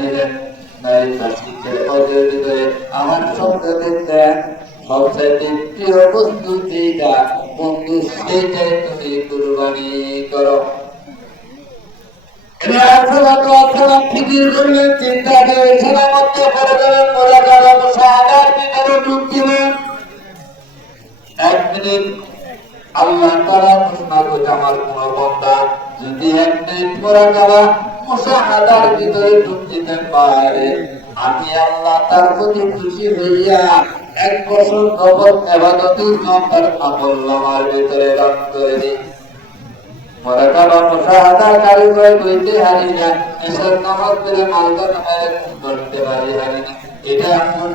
দিলেন নাই শীতের পদের ভিতরে আমার সঙ্গে দেখতেন সবচাইতে প্রিয় বস্তু যেটা বন্ধু সেইটাই তুমি কুরবানি করো। ফিকির করলেন, চিন্তা করে মধ্যে করে দেবেন, মজা করা মুশাহাদার ভিতরে ডুব দিবেন। 1 মিনিট আল্লাহ তাআলা ঘোষণা করে আমার কোন বান্দা যদি 1 মিনিট মুরাকাবা মুশাহাদার ভিতরে ডুব দিতে পারে, আমি আল্লাহ তার প্রতি খুশি হইয়া 1 বছর নফল ইবাদতের নম্বর আমলনামার ভিতরে দান করে দিই। মুরাকাবা মুশাহাদার কারিগর কইতে হারি না, এসব নামাজ পড়ে মালদা নামায় করতে পারি হারি না। এটা এখন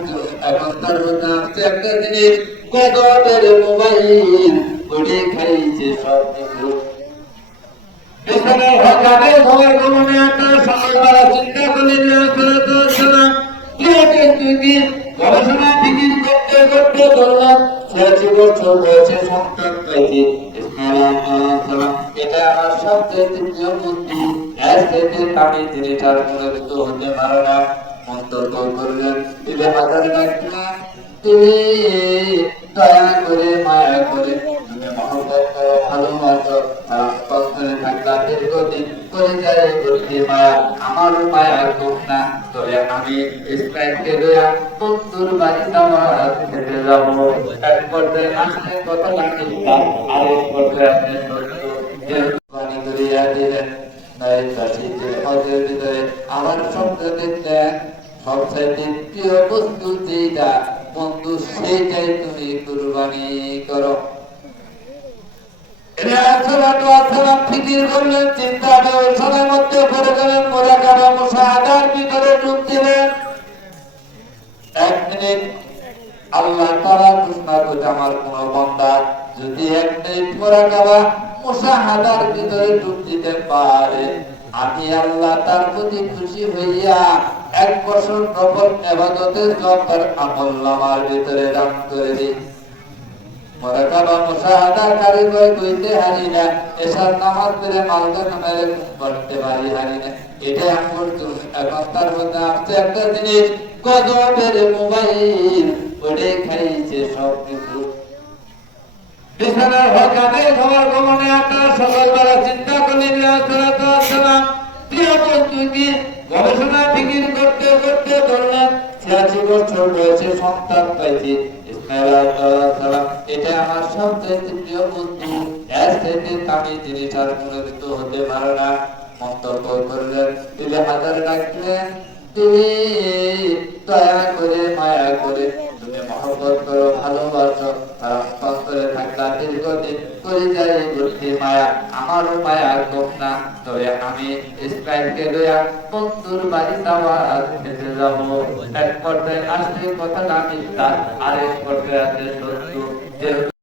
তার কথা আছে একটা জিনিস, কদরের মোবাইল উড়ে খাইছে সব কিছু। এখানে হকানে ঘরে ঘুমনে একটা সকালবেলা চিন্তা করলেন সালাম কি গবেষণা ফিকির করতে করতে বললাম 86 বছর বয়সে সন্তান পাইছি। এটা আমার সবচেয়ে প্রিয় বুদ্ধি, এর থেকে আমি জিনিসটার মনোনীত হতে পারো না। মন্তব্য করলেন দিলে মাথার রাখনা, তুমি দয়া করে মায়া করে তুমি মহব্বত করো, ভালোবাসো, অন্তরে থাকলা দীর্ঘদিন করে যায় বুদ্ধি মায়া, আমার মায়া কম না। তবে আমি স্প্রাইটকে লইয়া বন্ধুর বাড়ি দাওয়াত খেতে যাবো। এক পর্যায়ে আসলে কত লাগে আরেক পর্যায়ে আপনি পানি করিয়া দিলেন নাই শীতের পদের ভিতরে আমার সঙ্গে দেখতেন সবচাইতে প্রিয় বস্তু যেটা বন্ধু সেইটাই তুমি কুরবানি করো। ফিকির করলেন, চিন্তা করে মধ্যে করে দেবেন, মজা করা মুশাহাদার ভিতরে ডুব দিলেন। 1 মিনিট আল্লাহ তাআলা ঘোষণা করে আমার কোন বান্দা যদি 1 মিনিট মুরাকাবা মুশাহাদার ভিতরে ডুব দিতে পারে, আমি আল্লাহ তার প্রতি খুশি হইয়া 1 বছর নফল ইবাদতের নম্বর আমলনামার ভিতরে দান করে দিই। মুরাকাবা মুশাহাদার কারিগর কইতে হারি না, এসব নামাজ পড়ে মালদা নামায় করতে পারি হারি না। এটা এখন তার মধ্যে আছে একটা জিনিস, কদরের মোবাইল উড়ে খাইছে সব কিছু। বিছানার হকানে ঘর ঘুমনে একটা সকালবেলা চিন্তা করলেন সালাম প্রিয় বস্তু কি গবেষণা ফিকির করতে করতে বললেন 86 বছর বয়সে সন্তান পাইছি। এটা আমার সবচেয়ে প্রিয় বুদ্ধি, এর থেকে আমি জিনিসটার মনোনীত হতে পারো না। মন্তব্য করলেন দিলে হাজার রাখলেন, তুমি দয়া করে মায়া করে তুমি মহব্বত করো, ভালোবাসো, অন্তরে থাকলা দীর্ঘদিন করে যায় বুদ্ধি মায়া, আমারও মায়া কম না। তবে আমি স্প্রাইটকে লইয়া বন্ধুর বাড়ি দাওয়াত খেতে যাবো। এক পর্যায়ে আসলে কথাটা মিথ্যা, আরেক পর্যায়ে আছে সত্য।